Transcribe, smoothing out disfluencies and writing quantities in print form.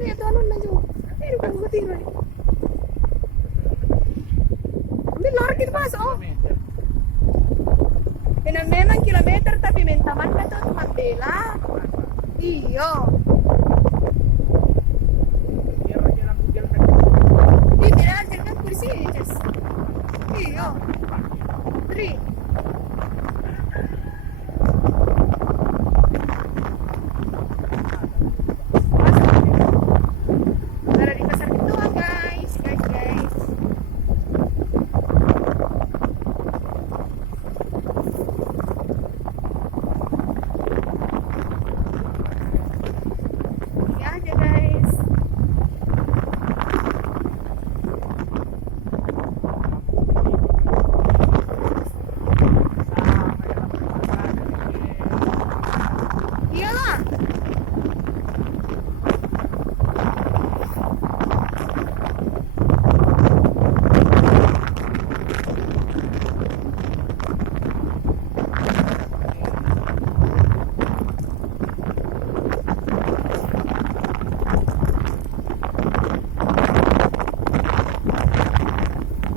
Ini itu anu lanjut. Ini bukan mati nih. Ambil lari kita masuk. Oh. Memang kilometer tapi mentaman ka to mandela. Iyo.